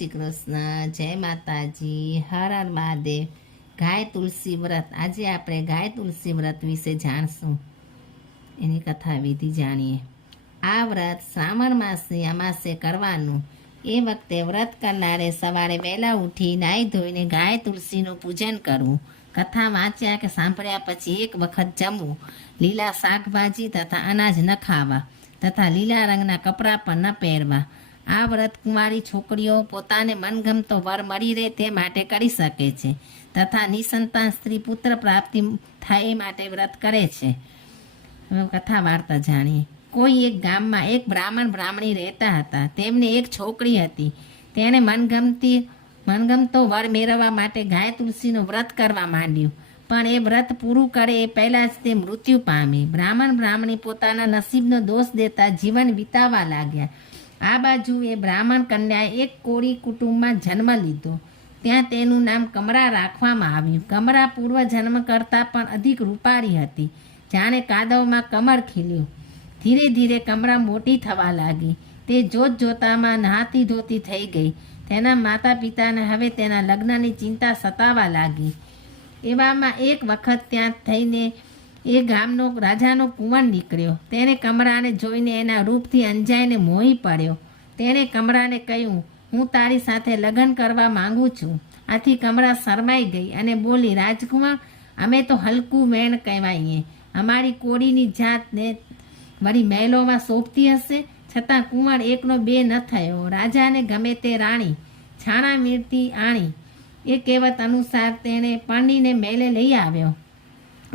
શ્રી કૃષ્ણ, જય માતાજી, હર હર મહાદેવ. ગાય તુલસી વ્રત. આજે આપણે ગાય તુલસી વ્રત વિશે જાણશું, એની કથા વિધિ જાણીએ. આ વ્રત શ્રાવણ માસની અમાસે કરવાનું. એ વખતે વ્રત કરનારે સવારે વહેલા ઉઠી નાહી ધોઈને ગાય તુલસીનું પૂજન કરવું. કથા વાંચ્યા કે સાંભળ્યા પછી એક વખત જમવું. લીલા શાકભાજી તથા અનાજ ન ખાવા તથા લીલા રંગના કપડાં પણ ન પહેરવા. આ વ્રત કુંવારી છોકરીઓ પોતાને મનગમતો વર મળી રહે તે માટે કરી શકે છે તથા નિસંતાન સ્ત્રી પુત્ર પ્રાપ્તિ થાય એ માટે વ્રત કરે છે. હવે કથા વાર્તા જાણીએ. કોઈ એક ગામમાં એક બ્રાહ્મણી રહેતા હતા. તેમને એક છોકરી હતી. તેણે મનગમતો વર મેળવવા માટે ગાય તુલસીનું વ્રત કરવા માંડ્યું. પણ એ વ્રત પૂરું કરે એ પહેલાં જ તે મૃત્યુ પામી. બ્રાહ્મણી પોતાના નસીબનો દોષ દેતા જીવન વિતાવવા લાગ્યા. આ બાજુ એ બ્રાહ્મણ કન્યાએ એક કોળી કુટુંબમાં જન્મ લીધો. ત્યાં તેનું નામ કમળા રાખવામાં આવ્યું. કમળા પૂર્વજન્મ કરતાં પણ અધિક રૂપાળી હતી, જાણે કાદવમાં કમળ ખીલ્યું. ધીરે ધીરે કમળા મોટી થવા લાગી. તે જોતામાં નહાતી ધોતી થઈ ગઈ. તેના માતા પિતાને હવે તેના લગ્નની ચિંતા સતાવા લાગી. એવામાં એક વખત ત્યાં થઈને એ ગામનો રાજાનો કુંવર નીકળ્યો. તેણે કમળાને જોઈને એના રૂપથી અંજાઈને મોહી પડ્યો. તેણે કમળાને કહ્યું, હું તારી સાથે લગ્ન કરવા માંગુ છું. આથી કમળા શરમાઈ ગઈ અને બોલી, રાજકુમાર, અમે તો હલકું વેણ કહેવાઈએ. અમારી કોળીની જાતને વળી મહેલોમાં શોભતી હશે. છતાં કુંવર એકનો બે ન થયો. રાજાને ગમે તે રાણી છાણા મીરતી આણી. એ કહેવત અનુસાર તેણે પરણીને મહેલે લઈ આવ્યો.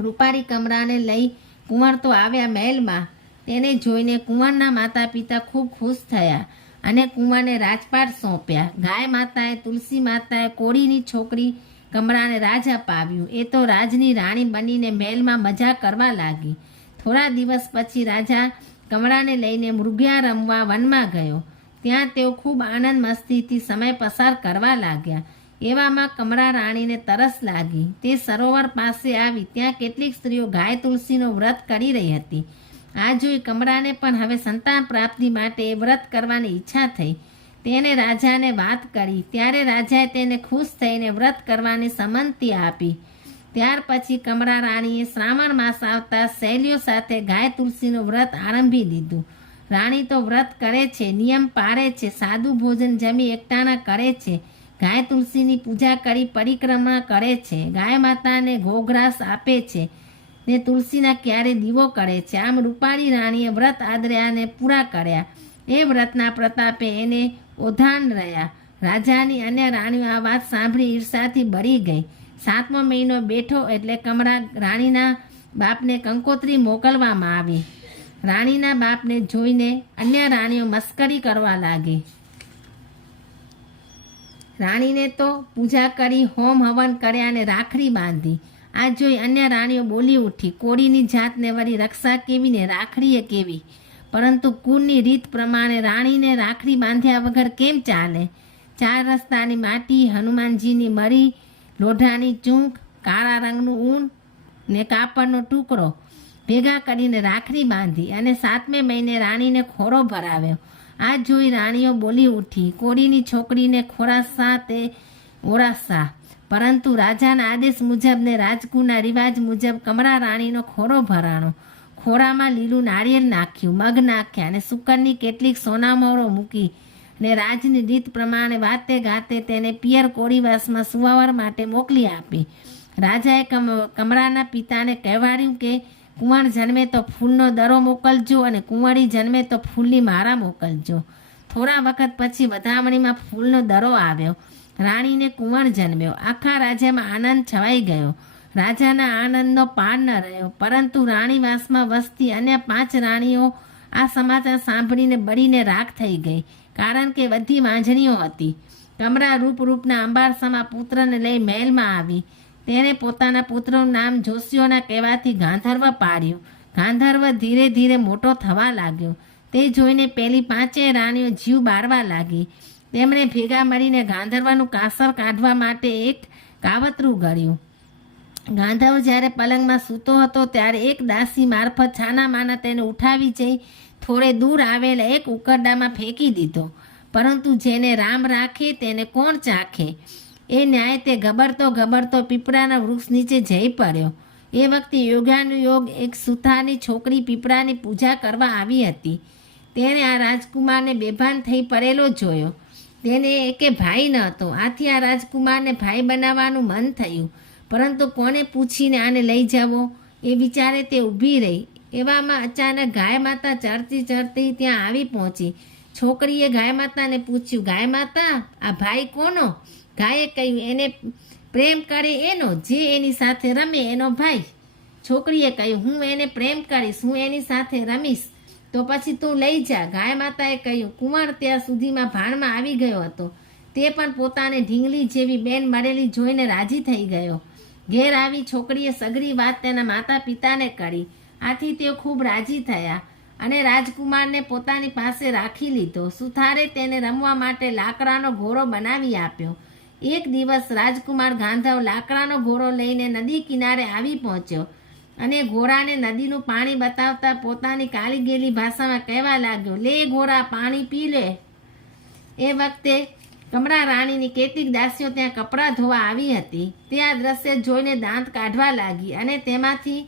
રૂપાળી કમળાને લઈ કુંવર તો આવ્યા મહેલમાં. તેને જોઈને કુંવરના માતા પિતા ખૂબ ખુશ થયા અને કુંવરને રાજપાટ સોંપ્યા. ગાય માતાએ તુલસી માતાએ કોળીની છોકરી કમળાને રાજ અપાવ્યું. એ તો રાજની રાણી બનીને મહેલમાં મજા કરવા લાગી. થોડા દિવસ પછી રાજા કમળાને લઈને મૃગયા રમવા વનમાં ગયો. ત્યાં તેઓ ખૂબ આનંદ મસ્તીથી સમય પસાર કરવા લાગ્યા. એવામાં કમળા રાણીને તરસ લાગી. તે સરોવર પાસે આવી. ત્યાં કેટલીક સ્ત્રીઓ ગાય તુલસીનું વ્રત કરી રહી હતી. આ જોઈ કમળાને પણ હવે સંતાન પ્રાપ્તિ માટે એ વ્રત કરવાની ઈચ્છા થઈ. તેને રાજાને વાત કરી. ત્યારે રાજાએ તેને ખુશ થઈને વ્રત કરવાની સંમતિ આપી. ત્યાર પછી કમળા રાણીએ શ્રાવણ માસ આવતા સહેલીઓ સાથે ગાય તુલસીનું વ્રત આરંભી દીધું. રાણી તો વ્રત કરે છે, નિયમ પાળે છે, સાદું ભોજન જમી એકટાણા કરે છે, ગાય તુલસીની પૂજા કરી પરિક્રમા કરે છે, ગાય માતાને ઘોઘરાસ આપે છે ને તુલસીના ક્યારે દીવો કરે છે. આમ રૂપાળી રાણીએ વ્રત આદર્યાને પૂરા કર્યા. એ વ્રતના પ્રતાપે એને ઓધાન રહ્યા. રાજાની અન્ય રાણીઓ આ વાત સાંભળી ઈર્ષાથી બળી ગઈ. 7મો મહિનો બેઠો એટલે કમળા રાણીના બાપને કંકોત્રી મોકલવામાં આવી. રાણીના બાપને જોઈને અન્ય રાણીઓ મસ્કરી કરવા લાગી. રાણીને તો પૂજા કરી, હોમ હવન કર્યા અને રાખડી બાંધી. આ જોઈ અન્ય રાણીઓ બોલી ઉઠી, કોળીની જાતને વળી રક્ષા કેવી ને રાખડીએ કેવી. પરંતુ કુળની રીત પ્રમાણે રાણીને રાખડી બાંધ્યા વગર કેમ ચાલે? 4 રસ્તાની માટી, હનુમાનજીની મરી, લોઢાની ચૂંક, કાળા રંગનું ઊન ને કાપડનો ટુકડો ભેગા કરીને રાખડી બાંધી અને 7મે મહિને રાણીને ખોરો ભરાવ્યો. આ જોઈ રાણીઓ બોલી ઉઠી, કોળીની છોકરીને ખોરાશા તે ઓરાશા. પરંતુ રાજાના આદેશ મુજબ ને રાજકુળના રિવાજ મુજબ કમળા રાણીનો ખોરો ભરાણો. ખોરામાં લીલું નાળિયેર નાખ્યું, મગ નાખ્યા અને શુકરની કેટલીક સોનામહોરો મૂકી ને રાજની રીત પ્રમાણે વાતે ગાતે તેને પિયર કોળીવાસમાં સુવાવર માટે મોકલી આપી. રાજાએ કમળાના પિતાને કહેવાડ્યું કે કુંવર જન્મે તો ફૂલનો દરો મોકલજો અને કુંવરી જન્મે તો ફૂલની માળા મોકલજો. થોડા વખત પછી વધામણીમાં ફૂલનો દરો આવ્યો. રાણીને કુંવર જન્મ્યો. આખા રાજ્યમાં આનંદ છવાઈ ગયો. રાજાના આનંદનો પાર ન રહ્યો. પરંતુ રાણીવાસમાં વસતી અન્ય 5 રાણીઓ આ સમાચાર સાંભળીને બળીને રાખ થઈ ગઈ, કારણ કે બધી વાંઝણીઓ હતી. કમળા રૂપના અંબારસામાં પુત્રને લઈ મહેલમાં આવી. તેણે પોતાના પુત્રનું નામ જોશીઓના કહેવાથી ગાંધર્વ પાડ્યું. ગાંધર્વ ધીરે ધીરે મોટો થવા લાગ્યો. તે જોઈને પેલી 5 રાણીઓ જીવ બાળવા લાગી. તેમણે ભેગા મળીને ગાંધર્વનું કાસર કાઢવા માટે એક કાવતરું ઘડ્યું. ગાંધર્વ જ્યારે પલંગમાં સૂતો હતો ત્યારે એક દાસી મારફત છાના માના તેને ઉઠાવી જઈ થોડે દૂર આવેલા એક ઉકરડામાં ફેંકી દીધો. પરંતુ જેને રામ રાખે તેને કોણ ચાખે. એ ન્યાય તે ગબડતો પીપળાના વૃક્ષ નીચે જઈ પડ્યો. એ વખતે યોગાનુયોગ એક સુથારની છોકરી પીપળાની પૂજા કરવા આવી હતી. તેણે આ રાજકુમારને બેભાન થઈ પડેલો જોયો. તેને એકે ભાઈ ન હતો. આથી આ રાજકુમારને ભાઈ બનાવવાનું મન થયું, પરંતુ કોને પૂછીને આને લઈ જવો એ વિચારે તે ઊભી રહી. એવામાં અચાનક ગાય માતા ચરતી ત્યાં આવી પહોંચી. છોકરીએ ગાય માતાને પૂછ્યું, ગાય માતા, આ ભાઈ કોનો? ગાયે કહ્યું, એને પ્રેમ કરે એનો, જે એની સાથે રમે એનો ભાઈ. છોકરીએ કહ્યું, હું એને પ્રેમ કરીશ, હું એની સાથે રમીશ, તો પછી તું લઈ જા. ગાય માતાએ કહ્યું, કુંવર ત્યાં સુધીમાં ભાણમાં આવી ગયો હતો. તે પણ પોતાને ઢીંગલી જેવી બેન મળેલી જોઈને રાજી થઈ ગયો. ઘેર આવી છોકરીએ સઘળી વાત તેના માતા પિતાને કરી. આથી તેઓ ખૂબ રાજી થયા અને રાજકુમારને પોતાની પાસે રાખી લીધો. સુથારે તેને રમવા માટે લાકડાનો ઘોડો બનાવી આપ્યો. એક દિવસ રાજકુમાર ગાંધર્વ લાકડાનો ઘોડો લઈને નદી કિનારે આવી પહોંચ્યો અને ઘોડાને નદીનું પાણી બતાવતા પોતાની કાલીગેલી ભાષામાં કહેવા લાગ્યો, લે ઘોડા, પાણી પી લે. એ વખતે કમળા રાણીની કેટલીક દાસીઓ ત્યાં કપડાં ધોવા આવી હતી. તે આ દ્રશ્ય જોઈને દાંત કાઢવા લાગી અને તેમાંથી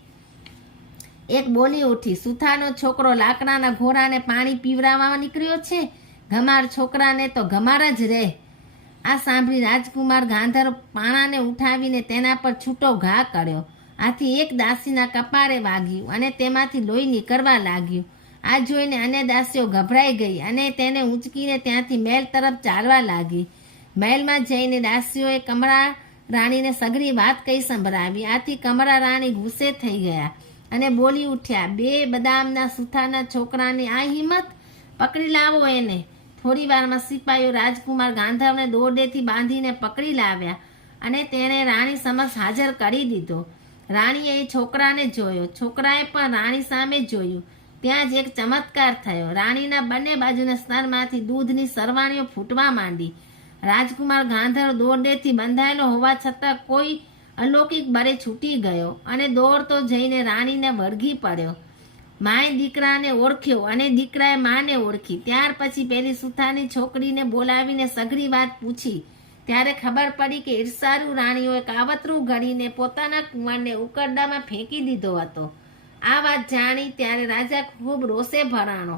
એક બોલી ઉઠી, સુથારનો છોકરો લાકડાના ઘોડાને પાણી પીવડાવવા નીકળ્યો છે. ગમાર છોકરાને તો ગમાર જ રહે. આ સાંભળી રાજકુમાર ગાંધર્વ પાણાને ઉઠાવીને તેના પર છૂટો ઘા કર્યો. આથી એક દાસીના કપાળે વાગ્યું અને તેમાંથી લોહી નીકળવા લાગ્યું. આ જોઈને અન્ય દાસીઓ ગભરાઈ ગઈ અને તેને ઊંચકીને ત્યાંથી મહેલ તરફ ચાલવા લાગી. મહેલમાં જઈને દાસીઓએ કમળા રાણીને સઘળી વાત કહી સંભળાવી. આથી કમળા રાણી ગુસ્સે થઈ ગયા અને બોલી ઉઠ્યા, બે બદામના સુથારના છોકરાની આ હિંમત! પકડી લાવો એને. થોડી વારમાં સિપાહીઓ રાજકુમાર ગાંધર્વને દોરડેથી બાંધીને પકડી લાવ્યા અને તેને રાણી સમક્ષ હાજર કરી દીધો. રાણીએ એ છોકરાને જોયો. છોકરાએ પણ રાણી સામે જોયું. ત્યાં જ એક ચમત્કાર થયો. રાણીના બંને બાજુના સ્તરમાંથી દૂધની સરવાણીઓ ફૂટવા માંડી. રાજકુમાર ગાંધર્વ દોરડેથી બંધાયેલો હોવા છતાં કોઈ અલૌકિક બળે છૂટી ગયો અને દોડતો જઈને રાણીને વળગી પડ્યો. માએ દીકરાને ઓળખ્યો અને દીકરાએ માને ઓળખી. ત્યાર પછી પેલી સુથારની છોકરીને બોલાવીને સઘળી વાત પૂછી. ત્યારે ખબર પડી કે ઈર્ષાળુ રાણીઓએ કાવતરું ઘડીને પોતાના કુંવરને ઉકરડામાં ફેંકી દીધો હતો. આ વાત જાણી ત્યારે રાજા ખૂબ રોષે ભરાણો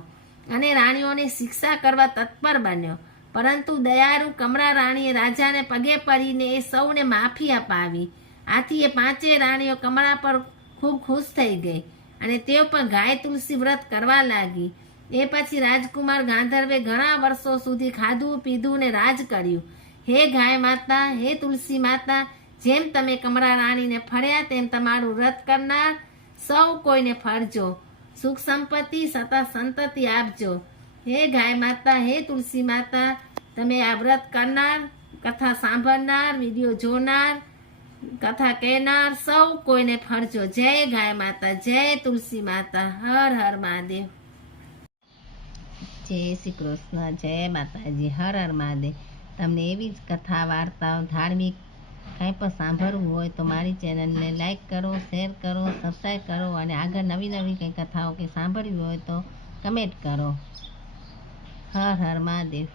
અને રાણીઓની શિક્ષા કરવા તત્પર બન્યો. પરંતુ દયાળુ કમળા રાણીએ રાજાને પગે પડીને એ સૌને માફી અપાવી. આથી એ પાંચેય રાણીઓ કમળા પર ખૂબ ખુશ થઈ ગઈ અને તેઓ પણ ગાય તુલસી વ્રત કરવા લાગી. એ પછી રાજકુમાર ગાંધર્વે ઘણા વર્ષો સુધી ખાધું પીધું ને રાજ કર્યું. હે ગાય માતા, હે તુલસી માતા, જેમ તમે કમળા રાણીને ફળ્યા તેમ તમારું વ્રત કરનાર સૌ કોઈને ફળજો. સુખ સંપત્તિ સતા સંતતિ આપજો. હે ગાય માતા, હે તુલસી માતા, તમે આ વ્રત કરનાર, કથા સાંભળનાર, વિડીયો જોનાર, કથા કહેનાર સૌ કોઈને ફળજો. જય ગાય માતા, જય તુલસી માતા. હર હર મહાદેવ. જય શ્રી કૃષ્ણ. જય માતાજી. હર હર મહાદેવ. તમને એવી જ કથા, વાર્તાઓ, ધાર્મિક કાંઈ પણ સાંભળવું હોય તો મારી ચેનલને લાઈક કરો, શેર કરો, સબસ્ક્રાઈબ કરો અને આગળ નવી નવી કંઈ કથાઓ કે સાંભળવી હોય તો કમેન્ટ કરો. હર હર મહાદેવ.